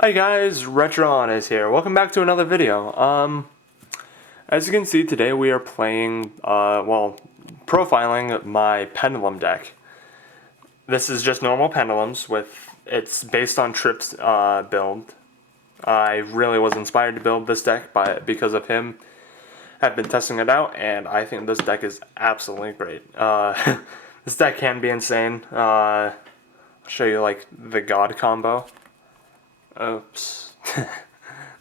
Hi guys, Retron is here. Welcome back to another video. As you can see today we are playing, profiling my Pendulum deck. This is just normal pendulums it's based on Trip's build. I really was inspired to build this deck because of him. I've been testing it out and I think this deck is absolutely great. This deck can be insane. I'll show you like the God combo. Oops.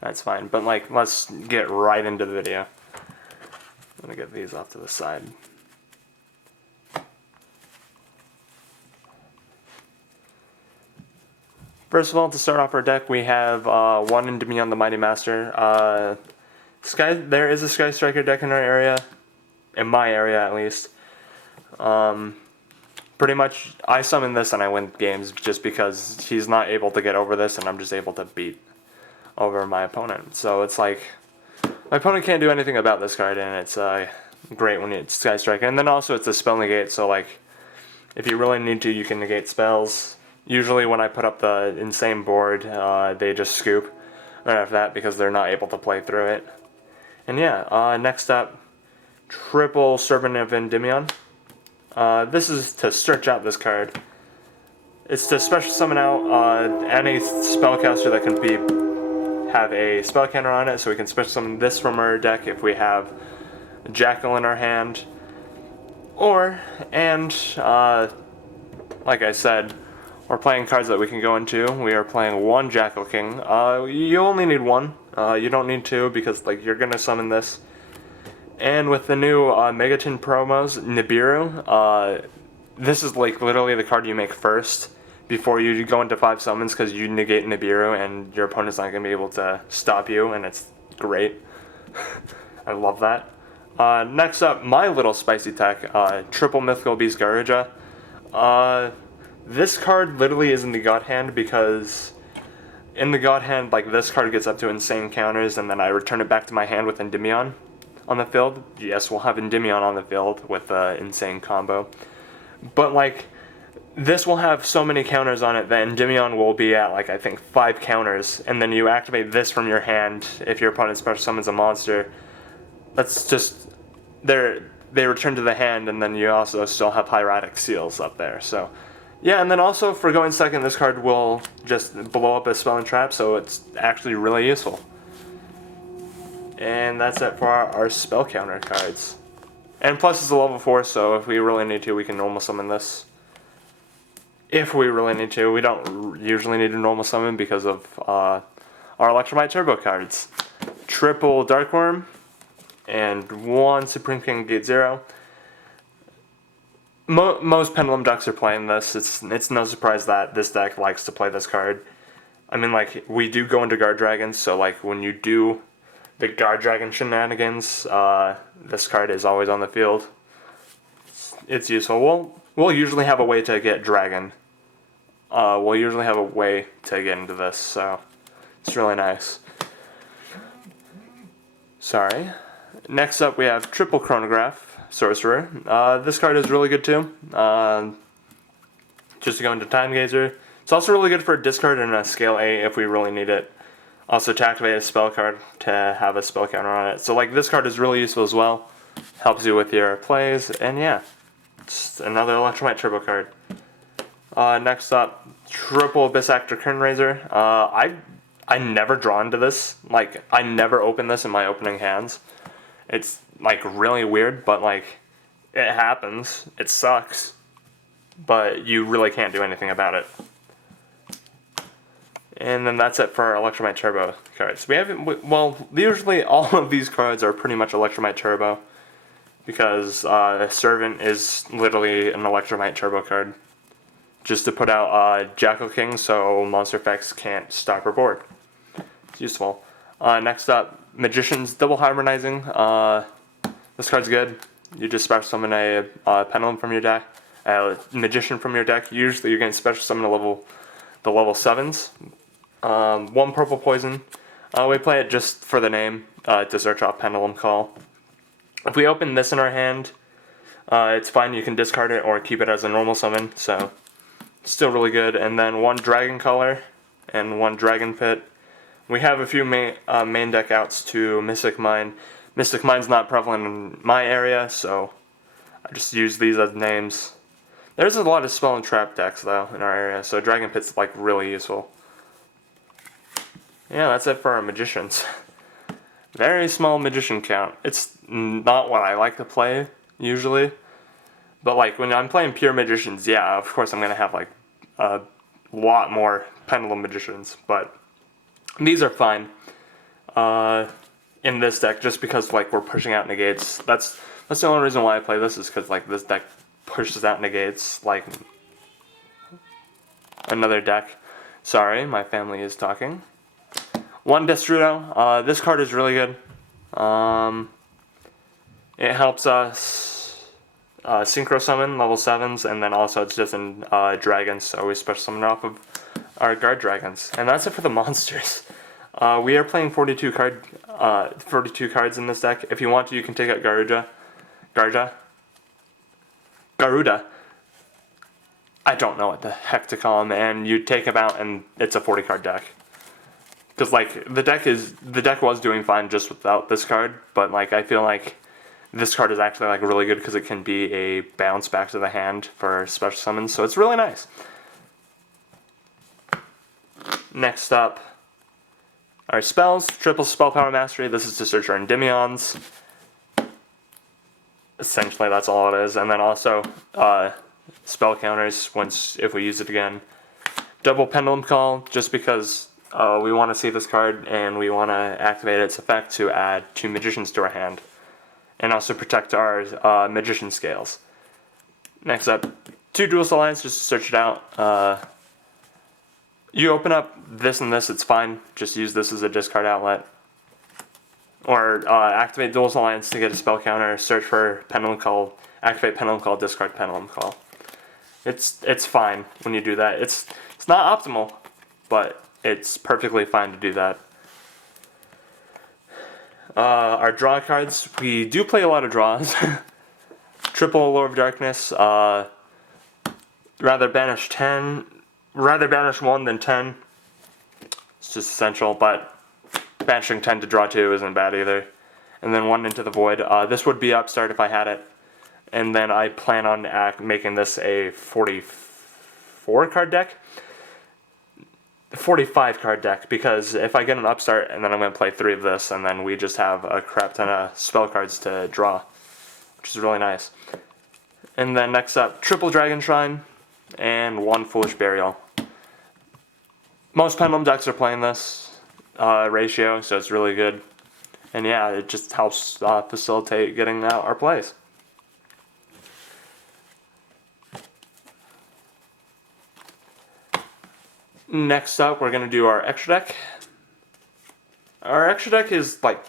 That's fine, but let's get right into the video. I'm gonna get these off to the side. First of all, to start off our deck, we have one Endymion the Mighty Master. There is a Sky Striker deck in our area, in my area at least. Pretty much, I summon this and I win games just because he's not able to get over this and I'm just able to beat over my opponent. So it's like, my opponent can't do anything about this card and it's great when it's Sky Striker. And then also it's a spell negate, so like, if you really need to, you can negate spells. Usually when I put up the insane board, they just scoop right after that because they're not able to play through it. And yeah, next up, triple Servant of Endymion. This is to search out this card. It's to special summon out any spellcaster that can have a spell counter on it, so we can special summon this from our deck if we have a Jackal in our hand. Like I said, we're playing cards that we can go into. We are playing one Jackal King. You only need one. You don't need two because you're gonna summon this. And with the new Megaton promos, Niburu, this is literally the card you make first before you go into 5 summons because you negate Niburu and your opponent's not going to be able to stop you, and it's great. I love that. Next up, my little spicy tech, triple Mythical Beast Garuda. This card literally is in the God Hand because in the God Hand, this card gets up to insane counters and then I return it back to my hand with Endymion on the field. Yes, we'll have Endymion on the field with insane combo. But this will have so many counters on it that Endymion will be at I think 5 counters, and then you activate this from your hand if your opponent special summons a monster. That's just they return to the hand, and then you also still have Hieratic Seals up there. So yeah, and then also for going second, this card will just blow up a spell and trap, so it's actually really useful. And that's it for our spell counter cards. And plus it's a level 4, so if we really need to, we can normal summon this. If we really need to. We don't usually need to normal summon because of our Electromite Turbo cards. Triple Darkworm and 1 Supreme King Gate 0. Most Pendulum decks are playing this. It's no surprise that this deck likes to play this card. I mean, we do go into Guard Dragons, so when you do the Guard Dragon shenanigans, this card is always on the field. It's useful. We'll usually have a way to get Dragon. We'll usually have a way to get into this, so it's really nice. Sorry. Next up we have triple Chronograph Sorcerer. This card is really good too. Just to go into Time Gazer. It's also really good for a discard and a scale 8 if we really need it. Also to activate a spell card to have a spell counter on it. So this card is really useful as well. Helps you with your plays, and yeah. Just another Electromite Turbo card. Next up, triple Abyss Actor Curtain Raiser. I never draw into this. I never open this in my opening hands. It's really weird, but it happens. It sucks. But you really can't do anything about it. And then that's it for our Electromite Turbo cards. Usually all of these cards are pretty much Electromite Turbo, because Servant is literally an Electromite Turbo card, just to put out Jackal King so monster effects can't stop her board. It's useful. Next up, Magician's Double Harmonizing. This card's good. You just special summon a Pendulum from your deck, Magician from your deck. Usually you're going to special summon the level 7s. 1 purple poison. We play it just for the name, to search off Pendulum Call. If we open this in our hand, it's fine. You can discard it or keep it as a normal summon, so still really good. And then 1 Dragon Color. and 1 Dragon Pit. We have a few main deck outs to Mystic Mine. Mystic Mine's not prevalent in my area, so I just use these as names. There's a lot of spell and trap decks though in our area, so Dragon Pit's like really useful. Yeah, that's it for our magicians. Very small magician count. It's not what I like to play usually, but like when I'm playing pure magicians, yeah, of course I'm gonna have like a lot more Pendulum magicians, but these are fine in this deck just because like we're pushing out negates. That's the only reason why I play this, is because like this deck pushes out negates like another deck. Sorry, my family is talking. 1 Destrudo. This card is really good. It helps us synchro summon level 7s, and then also it's just in dragons, so we special summon off of our guard dragons. And that's it for the monsters. We are playing 42 cards in this deck. If you want to, you can take out Garuda. I don't know what the heck to call him, and you take him out, and it's a 40 card deck. Because like the deck was doing fine just without this card, but like I feel like this card is actually like really good because it can be a bounce back to the hand for special summons, so it's really nice. Next up, our spells. Triple Spell Power Mastery. This is to search our Endymions. Essentially, that's all it is. And then also spell counters if we use it again. Double Pendulum Call, just because we want to see this card and we want to activate its effect to add 2 Magicians to our hand. And also protect our Magician Scales. Next up, 2 Duelist Alliance, just to search it out. You open up this and this, it's fine. Just use this as a discard outlet. Or activate Duelist Alliance to get a spell counter, search for Pendulum Call, activate Pendulum Call, discard Pendulum Call. It's fine when you do that. It's not optimal, but it's perfectly fine to do that. Our draw cards, we do play a lot of draws. Triple Lord of Darkness, rather banish 1 than 10. It's just essential, but banishing 10 to draw 2 isn't bad either. And then 1 into the Void. This would be Upstart if I had it. And then I plan on making this a 44 card deck. 45 card deck, because if I get an Upstart and then I'm going to play 3 of this, and then we just have a crap ton of spell cards to draw, which is really nice. And then next up, Triple Dragon Shrine and 1 Foolish Burial. Most Pendulum decks are playing this ratio, so it's really good. And yeah, it just helps facilitate getting out our plays. Next up, we're going to do our extra deck. Our extra deck is like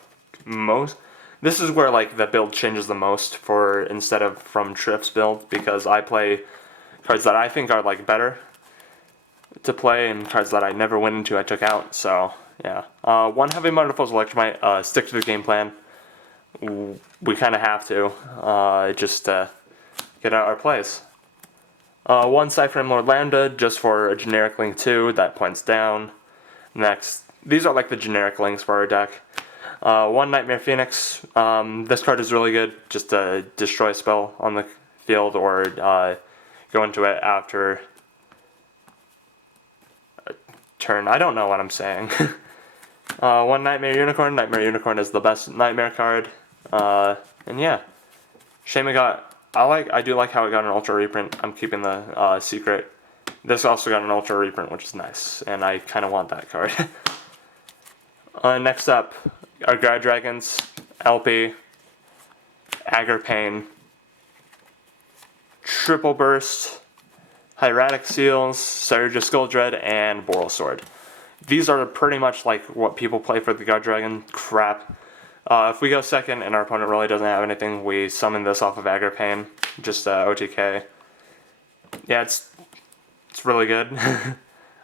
this is where like the build changes the most for instead of from Tripp's build, because I play cards that I think are like better to play and cards that I never went into I took out. So yeah, 1 Heavy Motherful's Electromite. Stick to the game plan. We kind of have to just get out our plays. 1 Cypher Lord Lambda, just for a generic link 2 that points down. Next, these are like the generic links for our deck. 1 Nightmare Phoenix. This card is really good, just to destroy a spell on the field or go into it after a turn. I don't know what I'm saying. 1 Nightmare Unicorn. Nightmare Unicorn is the best Nightmare card. And yeah, shame it got. I do like how it got an Ultra Reprint. I'm keeping the secret. This also got an Ultra Reprint, which is nice, and I kind of want that card. Next up, our Guard Dragons, LP, Agar Pain, Triple Burst, Hieratic Seals, Surge Skull Dread, and Boral Sword. These are pretty much like what people play for the Guard Dragon crap. If we go second and our opponent really doesn't have anything, we summon this off of Agar Pain, just OTK. Yeah, it's really good.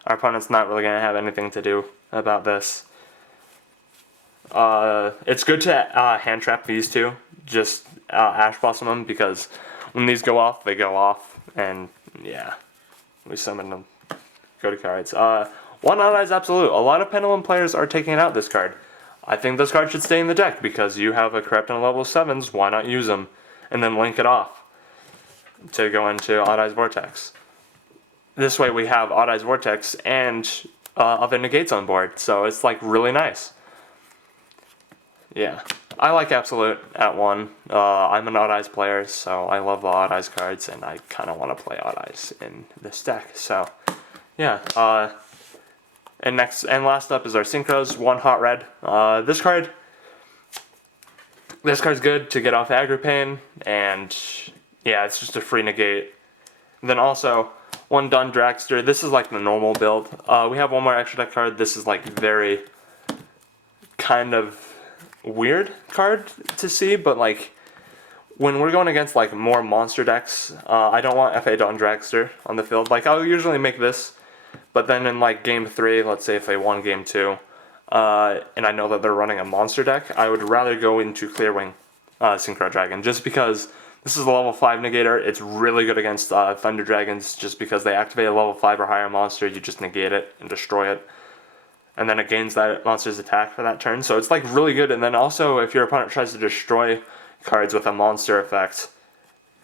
Our opponent's not really going to have anything to do about this. It's good to hand trap these two, just Ash Blossom them, because when these go off, they go off, and yeah, we summon them. Go to cards. One Odd Eyes Absolute. A lot of Pendulum players are taking out this card. I think this card should stay in the deck because you have a Corrupt on level 7s, why not use them? And then link it off to go into Odd Eyes Vortex. This way we have Odd Eyes Vortex and other negates on board, so it's like really nice. Yeah, I like Absolute at 1. I'm an Odd Eyes player, so I love the Odd Eyes cards, and I kind of want to play Odd Eyes in this deck. So, yeah. And last up is our Synchros, 1 Hot Red. This card's good to get off Aggro Pain, and yeah, it's just a free negate. And then also 1 Dun Dragster. This is like the normal build. We have one more extra deck card. This is like very kind of weird card to see, but like when we're going against like more monster decks, I don't want FA Dun Dragster on the field. Like I'll usually make this, but then in like game 3, let's say if they won game 2, and I know that they're running a monster deck, I would rather go into Clearwing Synchro Dragon, just because this is a level 5 negator. It's really good against Thunder Dragons, just because they activate a level 5 or higher monster, you just negate it and destroy it. And then it gains that monster's attack for that turn. So it's like really good. And then also if your opponent tries to destroy cards with a monster effect,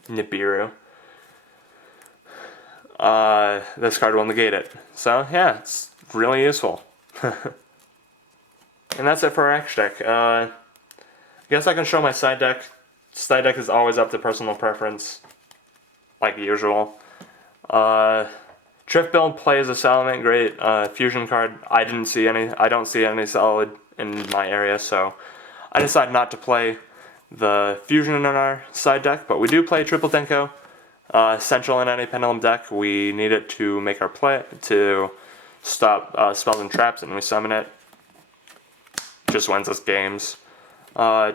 Niburu, this card will negate it. So yeah, it's really useful. And that's it for our extra deck. I guess I can show my side deck. Side deck is always up to personal preference, like usual. Triff build plays a Salamence great fusion card. I don't see any solid in my area, so I decided not to play the fusion in our side deck, but we do play Triple Denko. Essential in any Pendulum deck. We need it to make our play, to stop spells and traps, and we summon it. Just wins us games.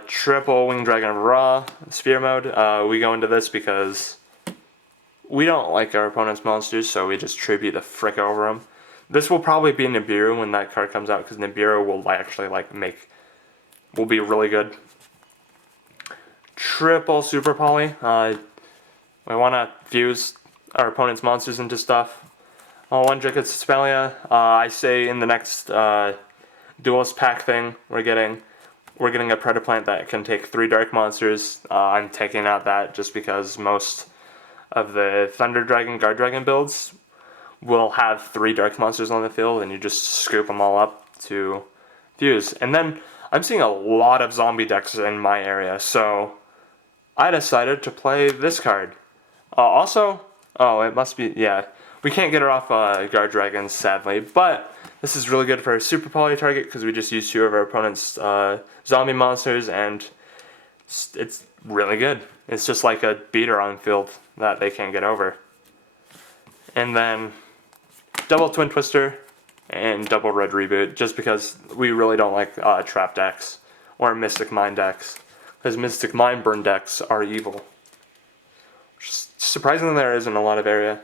Triple Winged Dragon of Ra, Sphere mode. We go into this because we don't like our opponent's monsters, so we just tribute the frick over them. This will probably be Niburu when that card comes out, because Niburu will actually will be really good. Triple Super Poly. We want to fuse our opponent's monsters into stuff. 1 Drickett's Spelia. I say in the next Duelist pack thing, we're getting a Predaplant that can take 3 dark monsters. I'm taking out that just because most of the Thunder Dragon, Guard Dragon builds will have 3 dark monsters on the field, and you just scoop them all up to fuse. And then I'm seeing a lot of zombie decks in my area, so I decided to play this card. It must be, yeah, we can't get it off Guard Dragons, sadly, but this is really good for a Super Poly target because we just use 2 of our opponent's zombie monsters, and it's really good. It's just like a beater on field that they can't get over. And then double Twin Twister and double Red Reboot, just because we really don't like trap decks or Mystic Mine decks, because Mystic Mine burn decks are evil. Surprisingly, there isn't a lot of area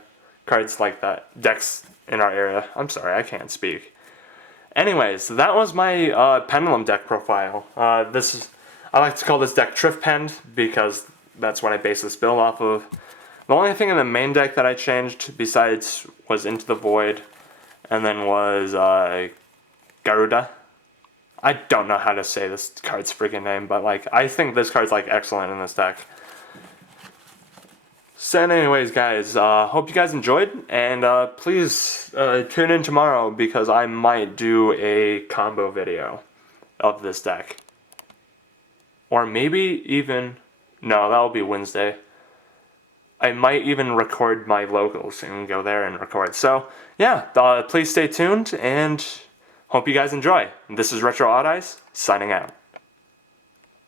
cards like that, decks in our area. I'm sorry, I can't speak. Anyways, that was my Pendulum Deck Profile. I like to call this deck Triff Pend because that's what I base this build off of. The only thing in the main deck that I changed besides was Into the Void, and then was Garuda. I don't know how to say this card's freaking name, but like I think this card's like excellent in this deck. So anyways, guys, hope you guys enjoyed, and please tune in tomorrow because I might do a combo video of this deck. Or maybe even, no, that'll be Wednesday. I might even record my locals and go there and record. So, yeah, please stay tuned, and hope you guys enjoy. This is Retro Odd Eyes, signing out.